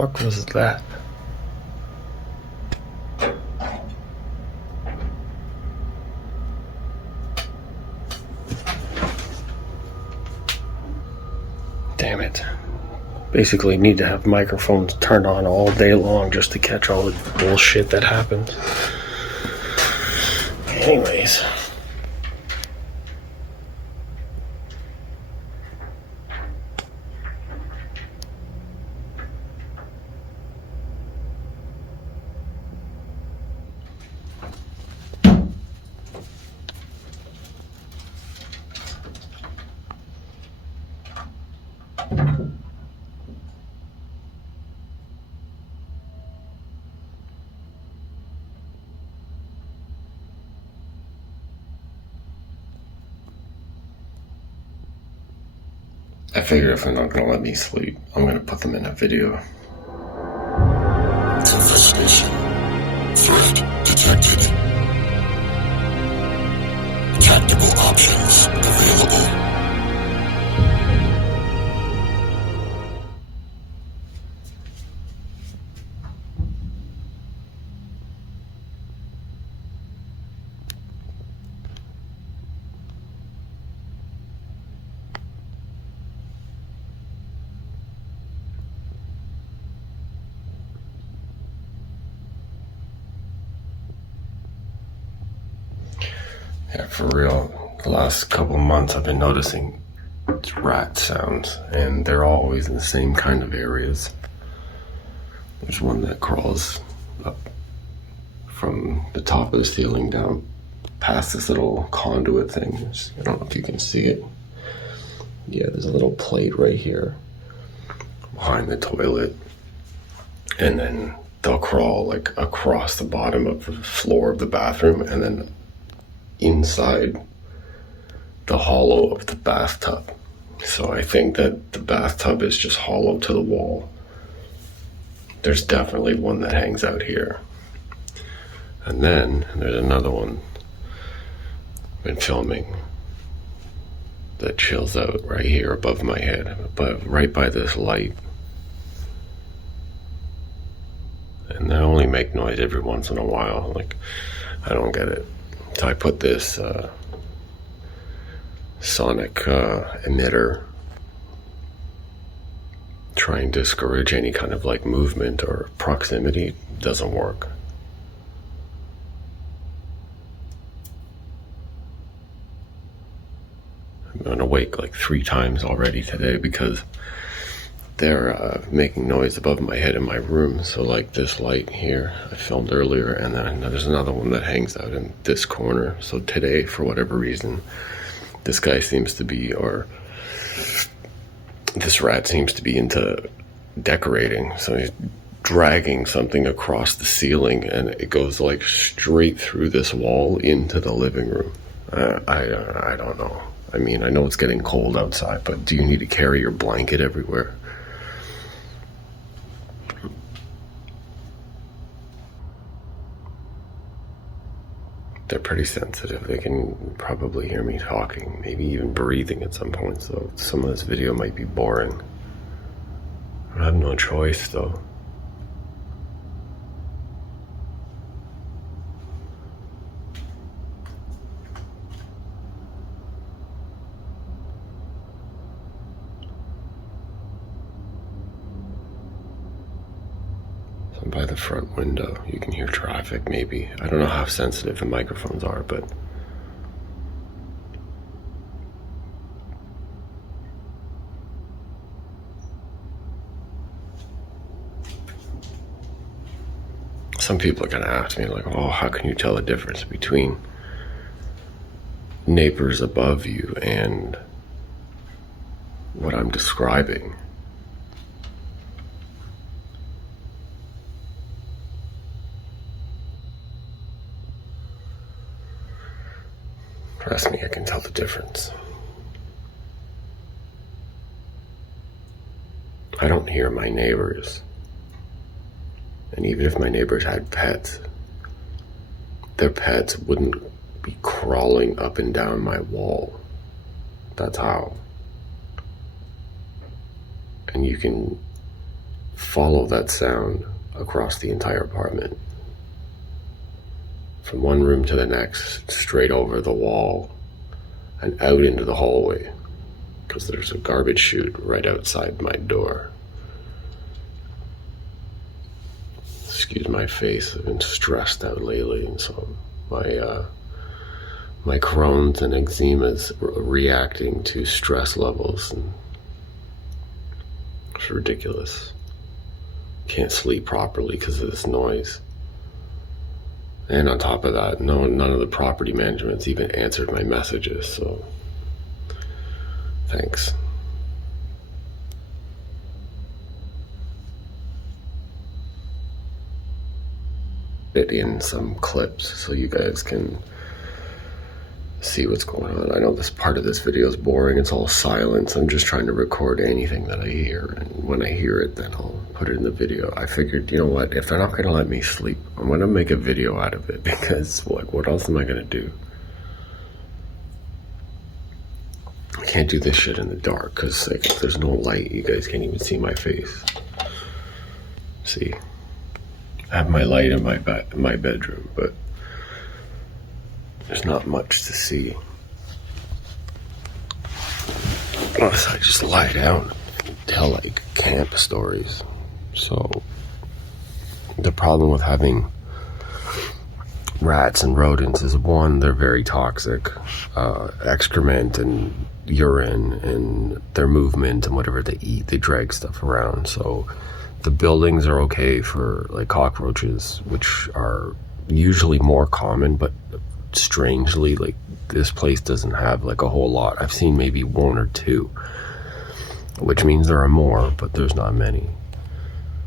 fuck was that? Damn it. Basically need to have microphones turned on all day long just to catch all the bullshit that happens. Anyways. I figure if they're not gonna let me sleep, I'm gonna put them in a video. Investigation. Threat detected. Tactical options available. Yeah, for real. The last couple months I've been noticing rat sounds, and they're always in the same kind of areas. There's one that crawls up from the top of the ceiling down past this little conduit thing. I don't know if you can see it. Yeah, there's a little plate right here behind the toilet, and then they'll crawl like across the bottom of the floor of the bathroom and then inside the hollow of the bathtub. So I think that the bathtub is just hollow to the wall. There's definitely one that hangs out here. And then there's another one I've been filming that chills out right here above my head, but right by this light. And they only make noise every once in a while. Like, I don't get it. So I put this sonic emitter, try and discourage any kind of like movement or proximity. Doesn't work. I've been awake like 3 times already today because they're making noise above my head in my room. So like this light here I filmed earlier, and then there's another one that hangs out in this corner. So today, for whatever reason, this guy seems to be, or this rat seems to be into decorating. So he's dragging something across the ceiling, and it goes like straight through this wall into the living room. I don't know. I mean, I know it's getting cold outside, but do you need to carry your blanket everywhere? They're pretty sensitive. They can probably hear me talking, maybe even breathing at some point, so some of this video might be boring. I have no choice, though. By the front window, you can hear traffic maybe. I don't know how sensitive the microphones are, but some people are gonna ask me like, oh, how can you tell the difference between neighbors above you and what I'm describing? Trust me, I can tell the difference. I don't hear my neighbors. And even if my neighbors had pets, their pets wouldn't be crawling up and down my wall. That's how. And you can follow that sound across the entire apartment. From one room to the next, straight over the wall, and out into the hallway, because there's a garbage chute right outside my door. Excuse my face, I've been stressed out lately, and so my Crohn's and eczema's reacting to stress levels, and it's ridiculous. Can't sleep properly because of this noise. And on top of that, none of the property management's even answered my messages, so thanks. It in some clips so you guys can see what's going on. I know this part of this video is boring, it's all silence. I'm just trying to record anything that I hear, and when I hear it, then I'll put it in the video. I figured, you know what, if they're not gonna let me sleep, I'm gonna make a video out of it, because what else am I gonna do? I can't do this shit in the dark, because if there's no light, you guys can't even see my face. See, I have my light in my bedroom, but there's not much to see. Unless I just lie down and tell like camp stories. So the problem with having rats and rodents is, one, they're very toxic. Excrement and urine and their movement and whatever they eat, they drag stuff around. So the buildings are okay for like cockroaches, which are usually more common, but strangely, like, this place doesn't have like a whole lot. I've seen maybe one or two, which means there are more, but there's not many.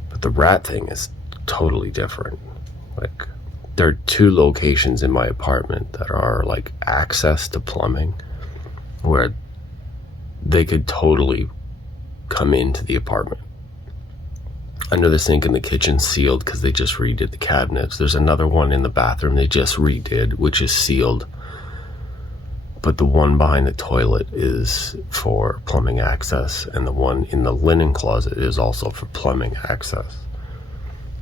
But the rat thing is totally different. Like, there are two locations in my apartment that are like access to plumbing, where they could totally come into the apartment. Under the sink in the kitchen, sealed, because they just redid the cabinets. There's another one in the bathroom they just redid, which is sealed. But the one behind the toilet is for plumbing access, and the one in the linen closet is also for plumbing access.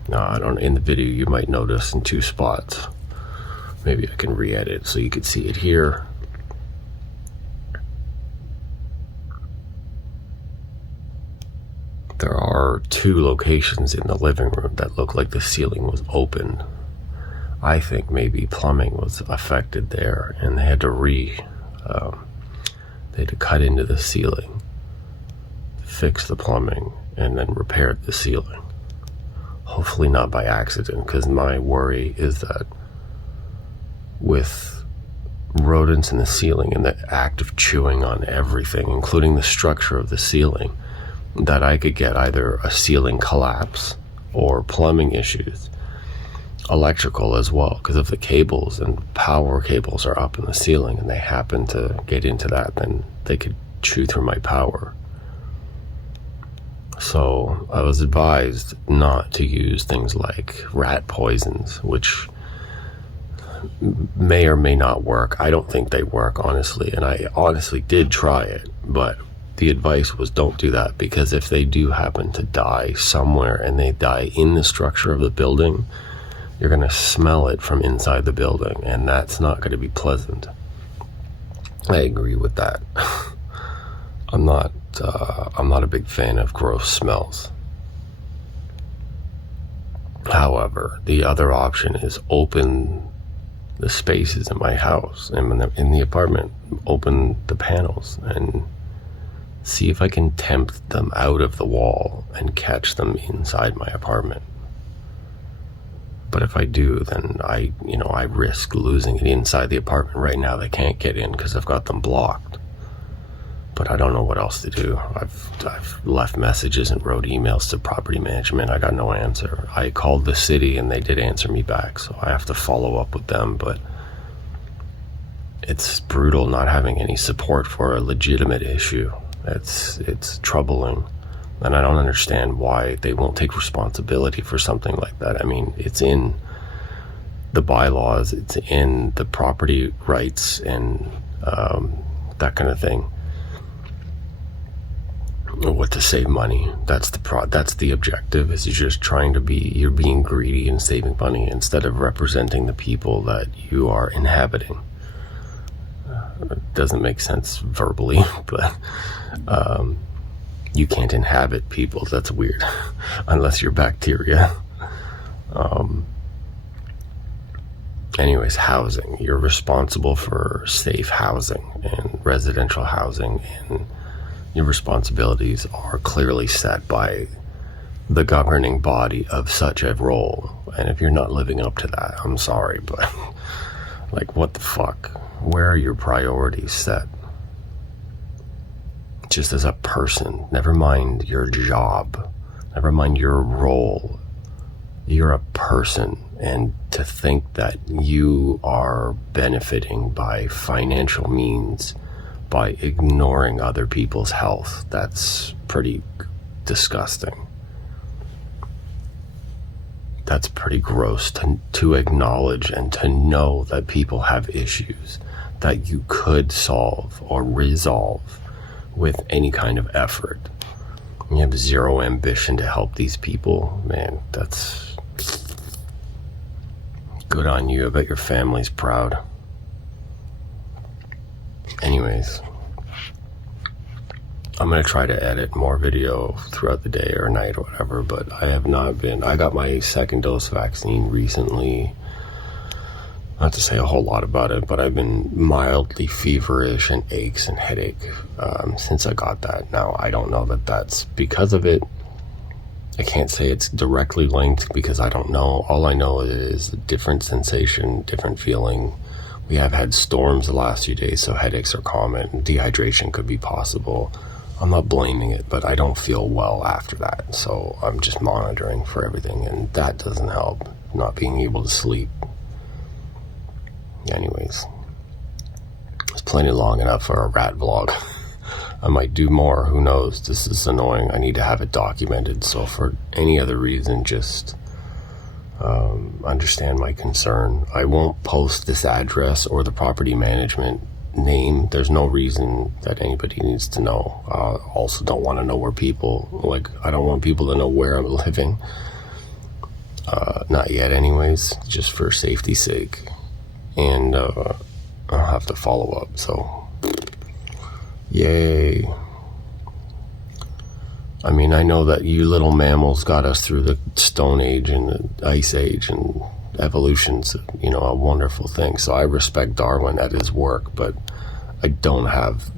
Now, in the video you might notice in two spots. Maybe I can re-edit so you could see it here. There are two locations in the living room that look like the ceiling was open. I think maybe plumbing was affected there, and they had to cut into the ceiling, fix the plumbing, and then repair the ceiling. Hopefully not by accident, because my worry is that with rodents in the ceiling and the act of chewing on everything, including the structure of the ceiling, that I could get either a ceiling collapse or plumbing issues, electrical as well, because if the cables and power cables are up in the ceiling and they happen to get into that, then they could chew through my power. So I was advised not to use things like rat poisons, which may or may not work. I don't think they work, honestly, and I honestly did try it, but the advice was don't do that, because if they do happen to die somewhere and they die in the structure of the building, you're going to smell it from inside the building, and that's not going to be pleasant. I agree with that. I'm not a big fan of gross smells. However, the other option is open the spaces in my house and in the apartment, open the panels and see if I can tempt them out of the wall and catch them inside my apartment. But if I do, then I risk losing it inside the apartment. Right now they can't get in because I've got them blocked. But I don't know what else to do. I've left messages and wrote emails to property management. I got no answer. I called the city and they did answer me back, so I have to follow up with them. But it's brutal not having any support for a legitimate issue. It's troubling, and I don't understand why they won't take responsibility for something like that. I mean, it's in the bylaws, it's in the property rights and that kind of thing. what, to save money. That's the objective, is you're being greedy and saving money instead of representing the people that you are inhabiting. It doesn't make sense verbally, but you can't inhabit people. That's weird. Unless you're bacteria. Anyways, housing. You're responsible for safe housing and residential housing, and your responsibilities are clearly set by the governing body of such a role. And if you're not living up to that, I'm sorry, but like, what the fuck? Where are your priorities set? Just as a person, never mind your job, never mind your role. You're a person, and to think that you are benefiting by financial means by ignoring other people's health, that's pretty disgusting. That's pretty gross to acknowledge and to know that people have issues that you could solve or resolve with any kind of effort. You have zero ambition to help these people. Man, that's good on you. I bet your family's proud. Anyways, I'm going to try to edit more video throughout the day or night or whatever, but I got my second dose vaccine recently. Not to say a whole lot about it, but I've been mildly feverish and aches and headache since I got that. Now, I don't know that that's because of it. I can't say it's directly linked because I don't know. All I know is a different sensation, different feeling. We have had storms the last few days, so headaches are common. Dehydration could be possible. I'm not blaming it, but I don't feel well after that. So I'm just monitoring for everything, and that doesn't help. Not being able to sleep. Anyways, it's plenty long enough for a rat vlog. I might do more, who knows? This is annoying. I need to have it documented. So for any other reason, just understand my concern. I won't post this address or the property management name. There's no reason that anybody needs to know. Also don't want to know where I don't want people to know where I'm living. Not yet anyways, just for safety's sake. And I'll have to follow up, so yay. I mean, I know that you little mammals got us through the Stone Age and the Ice Age, and evolution's, a wonderful thing. So I respect Darwin at his work, but I don't have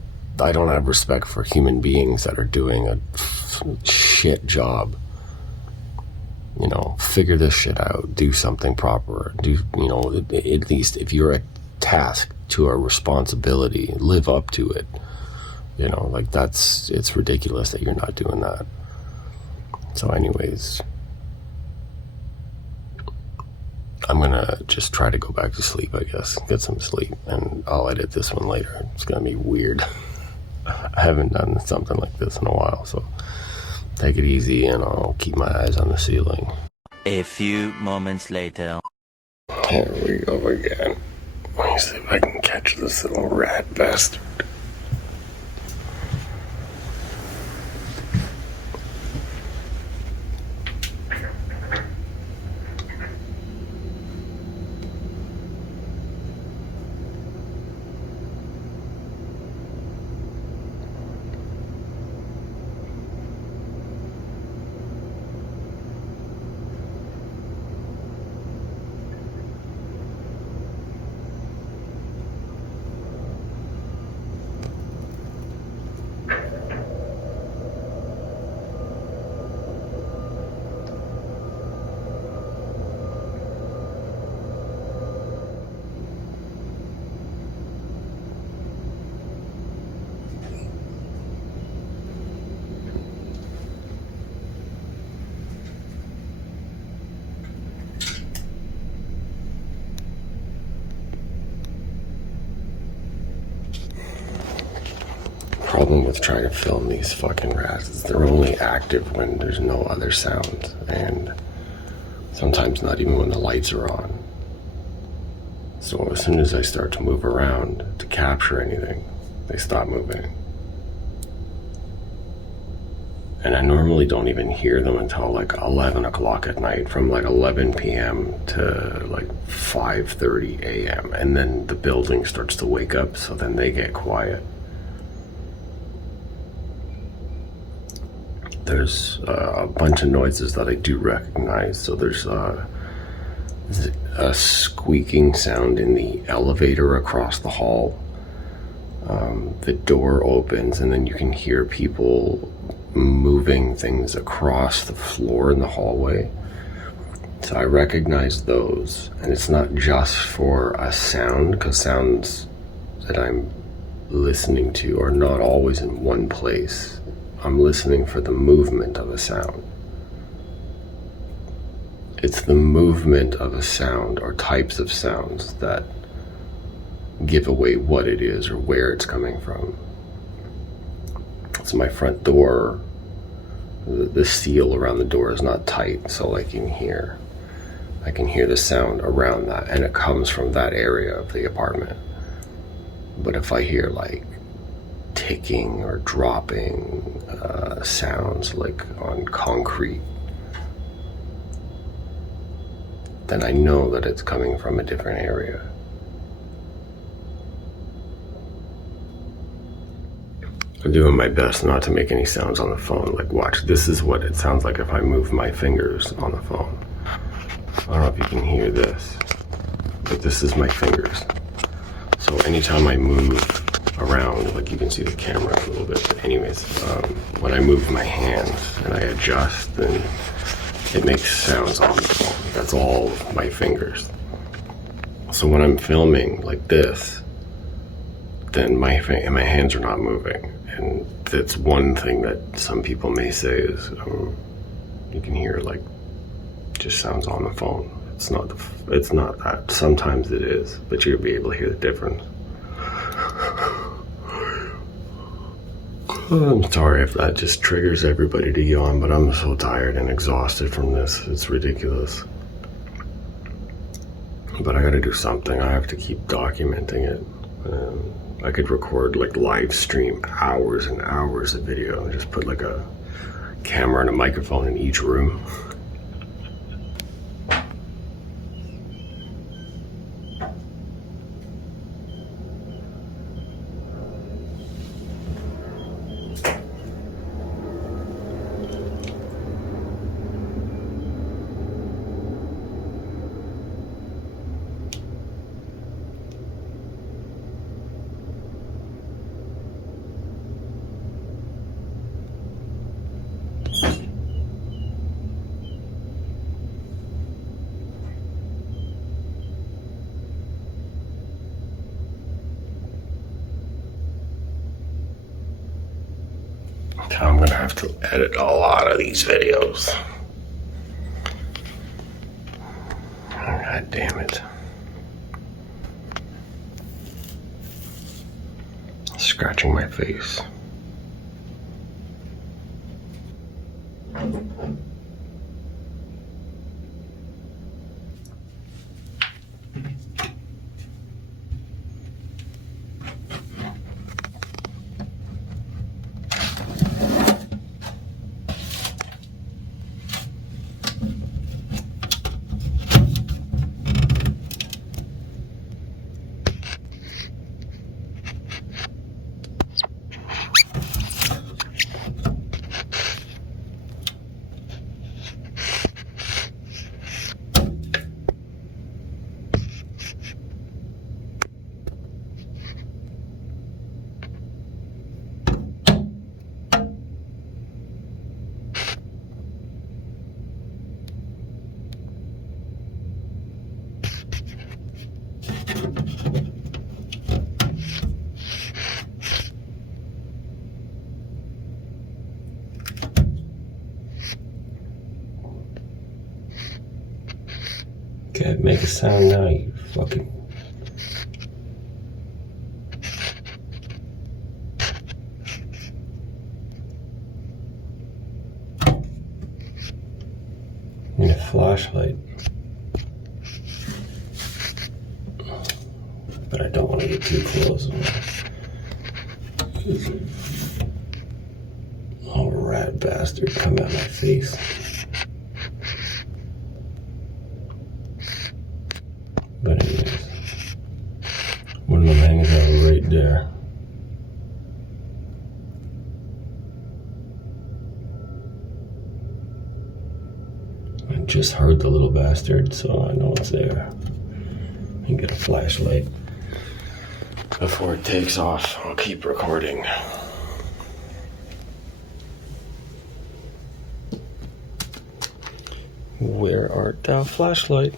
respect for human beings that are doing a shit job. Figure this shit out, do something proper, at least if you're a task to a responsibility, live up to it. It's ridiculous that you're not doing that. So anyways, I'm gonna just try to go back to sleep, I guess, get some sleep, and I'll edit this one later. It's gonna be weird. I haven't done something like this in a while, so take it easy, and I'll keep my eyes on the ceiling. A few moments later. Here we go again. Let me see if I can catch this little rat bastard. Problem with trying to film these fucking rats is they're only active when there's no other sound, and sometimes not even when the lights are on. So as soon as I start to move around to capture anything, they stop moving. And I normally don't even hear them until like 11 o'clock at night, from like 11 p.m. to like 5:30 a.m. And then the building starts to wake up, so then they get quiet. There's a bunch of noises that I do recognize. So there's a squeaking sound in the elevator across the hall. The door opens and then you can hear people moving things across the floor in the hallway. So I recognize those, and it's not just for a sound, because sounds that I'm listening to are not always in one place. I'm listening for the movement of a sound. It's the movement of a sound or types of sounds that give away what it is or where it's coming from. So my front door, the seal around the door is not tight, so I can hear the sound around that, and it comes from that area of the apartment. But if I hear like ticking or dropping sounds like on concrete, then I know that it's coming from a different area. I'm doing my best not to make any sounds on the phone. Like, watch, this is what it sounds like if I move my fingers on the phone. I don't know if you can hear this, but this is my fingers. So anytime I move around, like you can see the camera a little bit, but anyways, when I move my hands and I adjust, then it makes sounds on the phone. That's all my fingers. So when I'm filming like this, then my hands are not moving. And that's one thing that some people may say is you can hear like just sounds on the phone. It's not that. Sometimes it is, but you'll be able to hear the difference. I'm sorry if that just triggers everybody to yawn, but I'm so tired and exhausted from this. It's ridiculous. But I gotta do something. I have to keep documenting it. I could record like live stream hours and hours of video and just put like a camera and a microphone in each room. I'm gonna have to edit a lot of these videos. God damn it. Scratching my face. Can't make a sound now, you fucking... Need a flashlight. But I don't want to get too close. Oh, rat bastard, come at my face. But anyways, one of them hangs out right there. I just heard the little bastard, so I know it's there. And get a flashlight. Before it takes off, I'll keep recording. Where art thou, flashlight?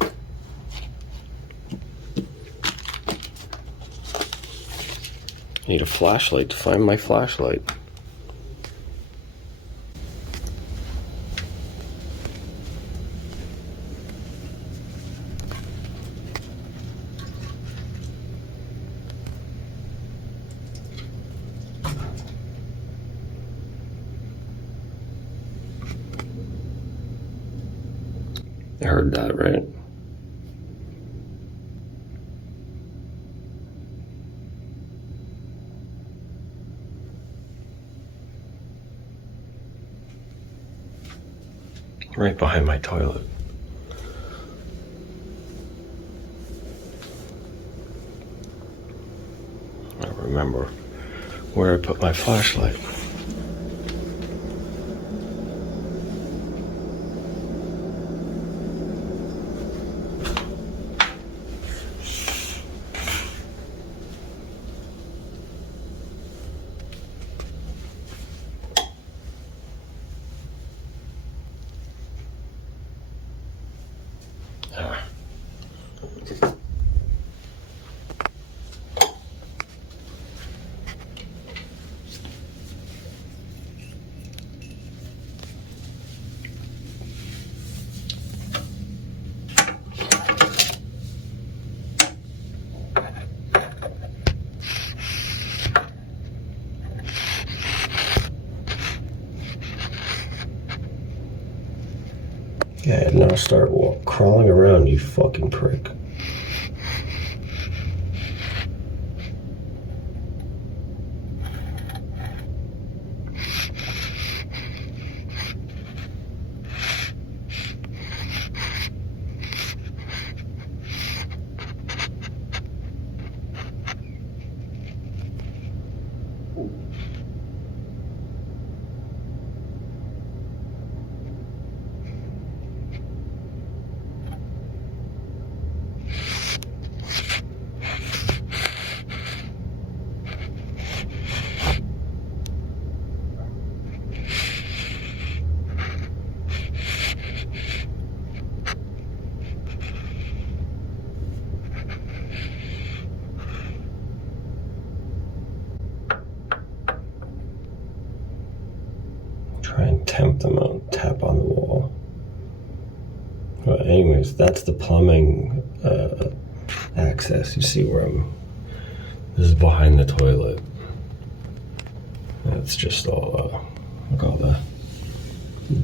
I need a flashlight to find my flashlight. I heard that, right? Right behind my toilet. I remember where I put my flashlight. Yeah, now start crawling around, you fucking prick. Try and tempt them out, tap on the wall. Well, anyways, that's the plumbing access. You see where this is behind the toilet. It's just all, look, all the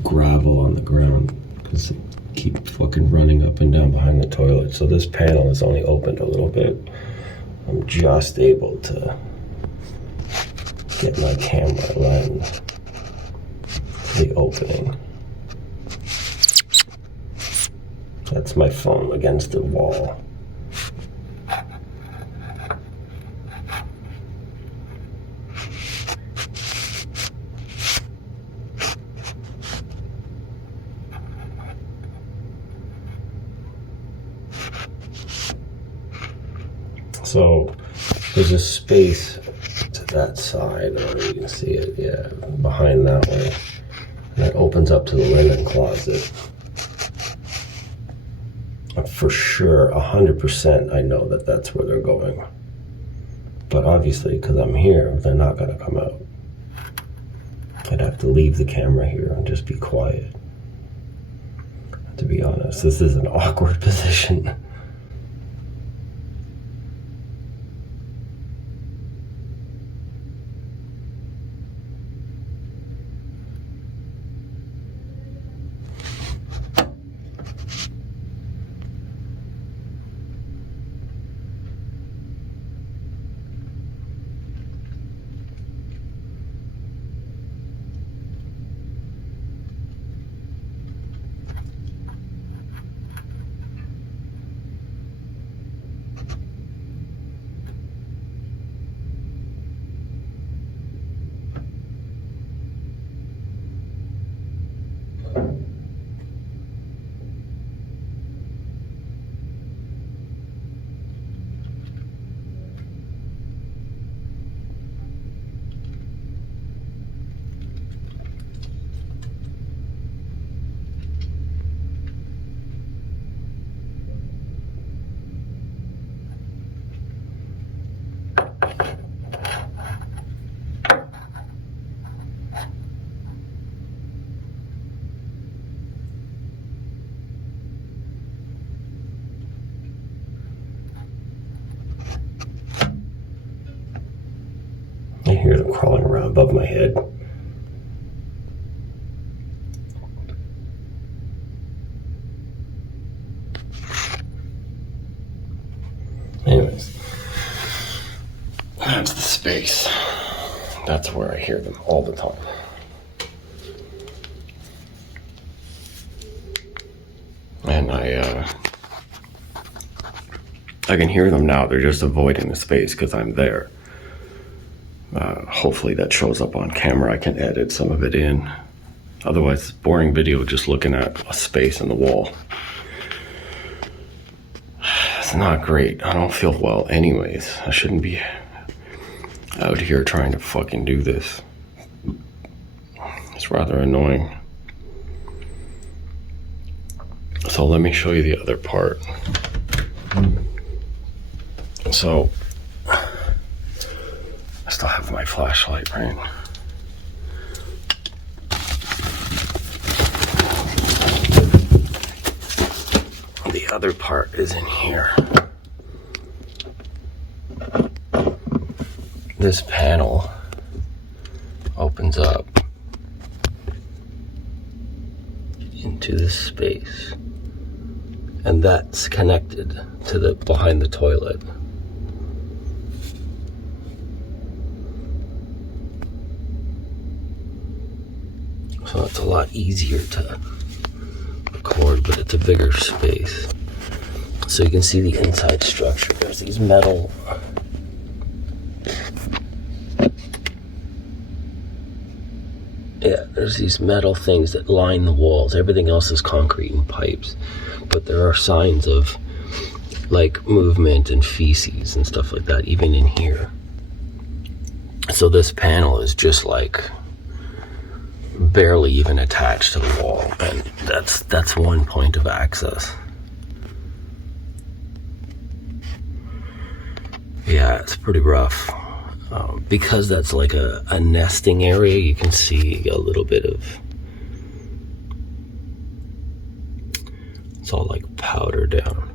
gravel on the ground, because they keep fucking running up and down behind the toilet. So this panel is only opened a little bit. I'm just able to get my camera lens to the opening. That's my phone against the wall. So there's a space to that side, I don't know if you can see it, yeah, behind that way. And that opens up to the linen closet. For sure, 100%, I know that that's where they're going. But obviously, because I'm here, they're not going to come out. I'd have to leave the camera here and just be quiet. To be honest, this is an awkward position. hear them crawling around above my head. Anyways, that's the space. That's where I hear them all the time. And I can hear them now. They're just avoiding the space because I'm there. Hopefully that shows up on camera. I can edit some of it in. Otherwise, it's boring video just looking at a space in the wall. It's not great. I don't feel well anyways. I shouldn't be out here trying to fucking do this. It's rather annoying. So let me show you the other part. So, I still have my flashlight, right? The other part is in here. This panel opens up into this space, and that's connected to the behind the toilet. So it's a lot easier to record, but it's a bigger space. So you can see the inside structure. There's these metal there's these metal things that line the walls. Everything else is concrete and pipes, but there are signs of like movement and feces and stuff like that even in here. So this panel is just like barely even attached to the wall, and that's one point of access. Yeah, it's pretty rough. Because that's like a nesting area, you can see a little bit of, it's all like powder down,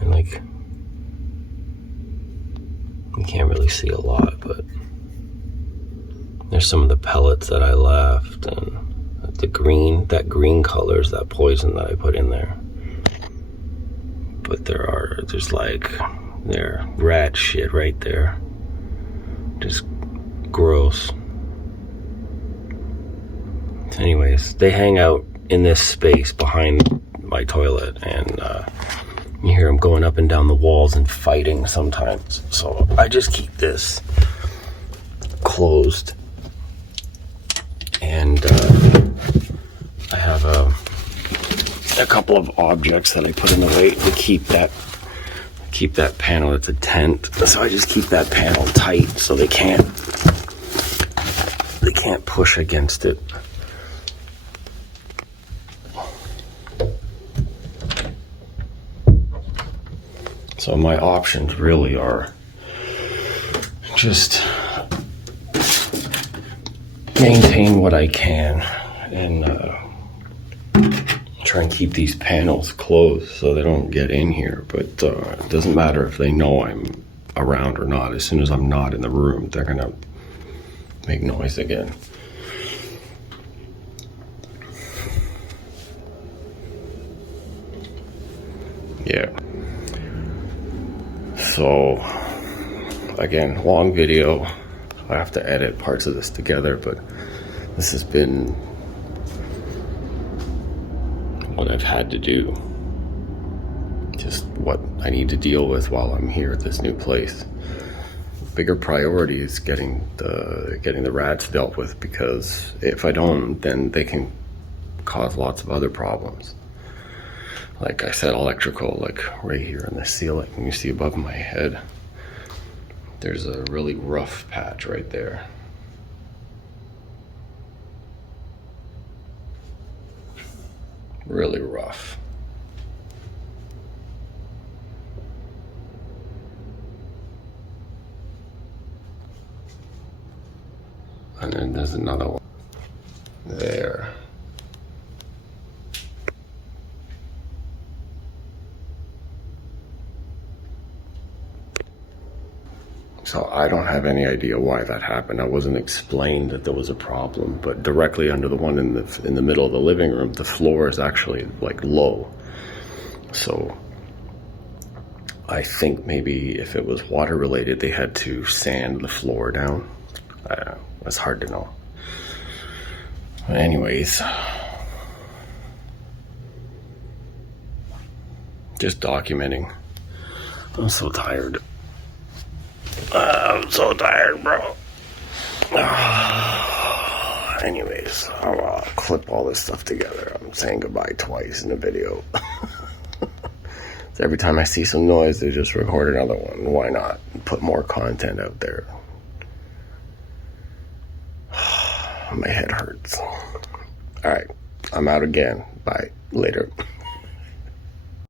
and like you can't really see a lot, but there's some of the pellets that I left, and the green, that green color is that poison that I put in there. But there's like rat shit right there. Just gross. Anyways, they hang out in this space behind my toilet, and you hear them going up and down the walls and fighting sometimes. So I just keep this closed, and I have a couple of objects that I put in the way to keep that panel. It's a tent, so I just keep that panel tight so they can't push against it. So my options really are just maintain what I can and try and keep these panels closed so they don't get in here. But it doesn't matter if they know I'm around or not. As soon as I'm not in the room, they're gonna make noise again. Yeah. So again, long video. I have to edit parts of this together, but this has been what I've had to do. Just what I need to deal with while I'm here at this new place. Bigger priority is getting the rats dealt with, because if I don't, then they can cause lots of other problems. Like I said, electrical, like right here in the ceiling, you see above my head, there's a really rough patch right there. Really rough. And then there's another one there. So I don't have any idea why that happened. I wasn't explained that there was a problem, but directly under the one in the middle of the living room, the floor is actually like low. So I think maybe if it was water related, they had to sand the floor down. It's hard to know. Anyways, just documenting. I'm so tired. I'm so tired, bro. Anyways, I'll clip all this stuff together. I'm saying goodbye twice in the video. So every time I see some noise, they just record another one. Why not? Put more content out there. My head hurts. Alright, I'm out again. Bye. Later.